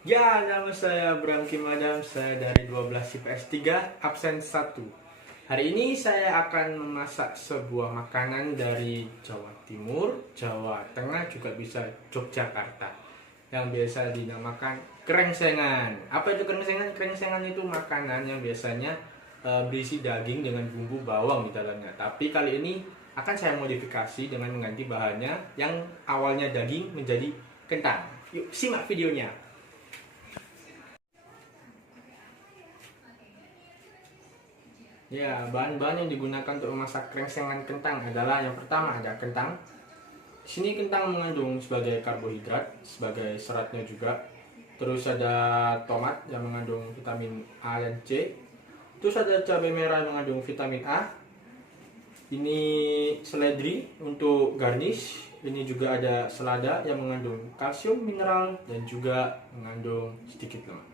Ya, nama saya Bram Kim Adam, saya dari 12 IPS 3, absen 1. Hari ini saya akan memasak sebuah makanan dari Jawa Timur, Jawa Tengah, juga bisa Yogyakarta, yang biasa dinamakan krengsengan. Apa itu krengsengan? Krengsengan itu makanan yang biasanya berisi daging dengan bumbu bawang di dalamnya. Tapi kali ini akan saya modifikasi dengan mengganti bahannya yang awalnya daging menjadi kentang. Yuk, simak videonya. Ya, bahan-bahan yang digunakan untuk memasak krengsengan kentang adalah yang pertama ada kentang. Di sini kentang mengandung sebagai karbohidrat, sebagai seratnya juga. Terus ada tomat yang mengandung vitamin A dan C. Terus ada cabai merah yang mengandung vitamin A. Ini seledri untuk garnish. Ini juga ada selada yang mengandung kalsium, mineral, dan juga mengandung sedikit lemak.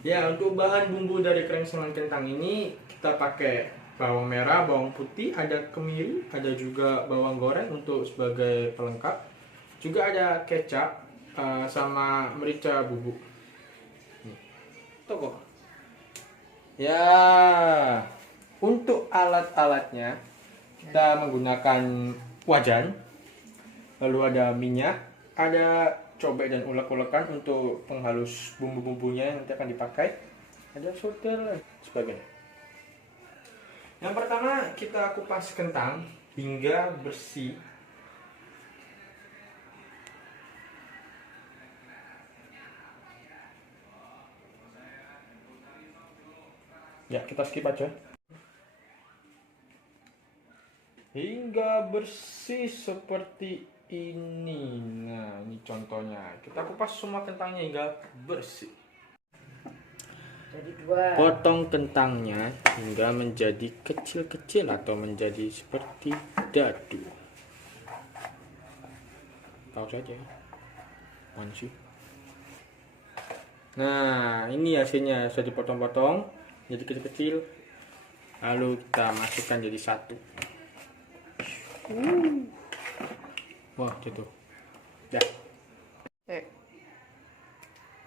Ya, untuk bahan bumbu dari krengsengan kentang ini kita pakai bawang merah, bawang putih, ada kemiri, ada juga bawang goreng untuk sebagai pelengkap. Juga ada kecap sama merica bubuk. Toko. Ya, untuk alat-alatnya kita menggunakan wajan, lalu ada minyak, ada cobek dan ulek-ulekan untuk penghalus bumbu-bumbunya yang nanti akan dipakai. Ada sotel dan sebagainya. Yang pertama kita kupas kentang hingga bersih. Ya, kita skip aja. Hingga bersih seperti ini. Nah, ini contohnya. Kita kupas semua kentangnya hingga bersih. Jadi dua. Potong kentangnya hingga menjadi kecil-kecil atau menjadi seperti dadu. Tahu saja. Mansih. Nah, ini hasilnya sudah dipotong-potong jadi kecil-kecil. Lalu kita masukkan jadi satu. Wah, jatuh. Ya.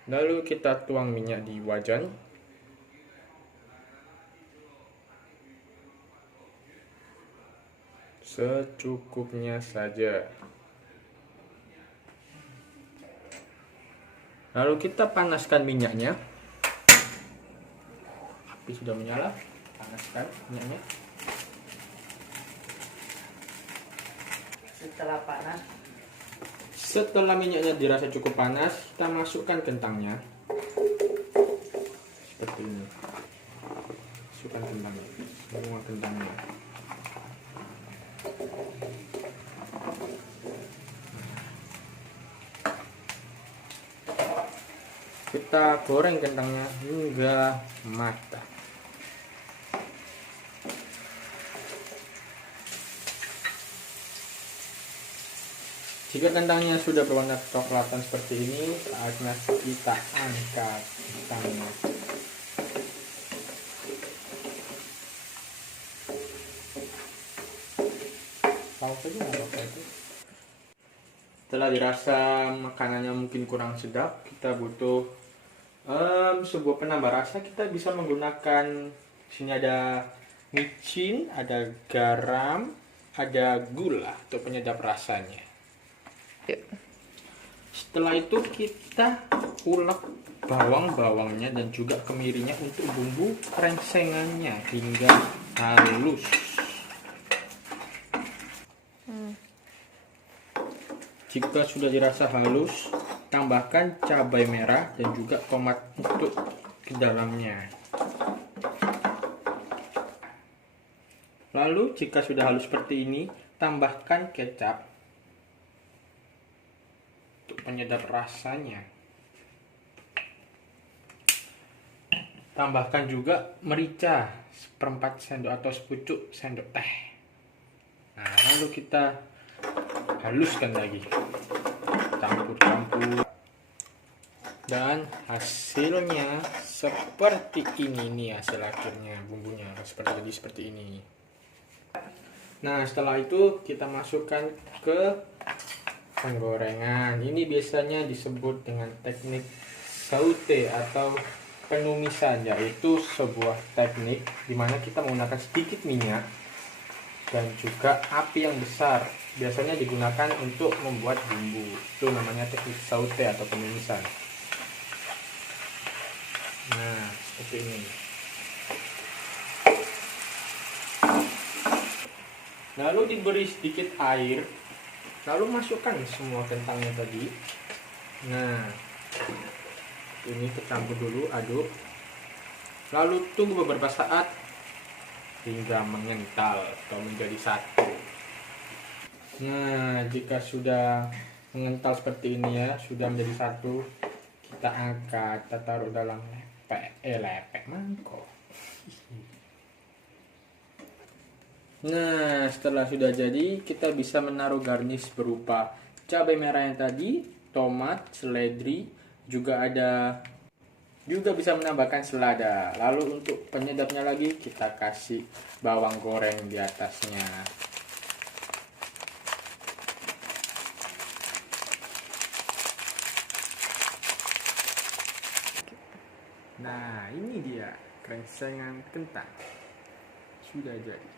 Lalu kita tuang minyak di wajan. Secukupnya saja. Lalu kita panaskan minyaknya. Api sudah menyala. Panaskan minyaknya. Setelah minyaknya dirasa cukup panas, kita masukkan kentangnya. Seperti ini. Masukkan kentangnya. Semua kentangnya. Kita goreng kentangnya hingga matang. Jika kentangnya sudah berwarna kecoklatan seperti ini, saatnya kita angkat kentangnya. Tahu saja apa itu. Setelah dirasa makanannya mungkin kurang sedap, kita butuh sebuah penambah rasa. Kita bisa menggunakan, sini ada micin, ada garam, ada gula untuk penyedap rasanya. Setelah itu kita ulek bawang-bawangnya dan juga kemirinya untuk bumbu krengsengannya hingga halus. Jika sudah dirasa halus, tambahkan cabai merah dan juga tomat untuk ke dalamnya. Lalu jika sudah halus seperti ini, tambahkan kecap untuk penyedap rasanya. Tambahkan juga merica seperempat sendok atau sepucuk sendok teh. Nah, lalu kita haluskan lagi, campur-campur, dan hasilnya seperti ini nih, hasil akhirnya bumbunya seperti ini. Nah, setelah itu kita masukkan ke penggorengan. Ini biasanya disebut dengan teknik saute atau penumisan, yaitu sebuah teknik di mana kita menggunakan sedikit minyak dan juga api yang besar. Biasanya digunakan untuk membuat bumbu. Itu namanya teknik saute atau penumisan. Nah, seperti ini. Lalu diberi sedikit air, lalu masukkan semua kentangnya tadi. Nah, ini tercampur dulu, aduk. Lalu tunggu beberapa saat hingga mengental atau menjadi satu. Nah, jika sudah mengental seperti ini ya, sudah menjadi satu, kita angkat, kita taruh dalam lepek mangkok. Nah, setelah sudah jadi, kita bisa menaruh garnish berupa cabai merah yang tadi, tomat, seledri, juga bisa menambahkan selada. Lalu untuk penyedapnya lagi, kita kasih bawang goreng di atasnya. Nah, ini dia krengsengan kentang. Sudah jadi.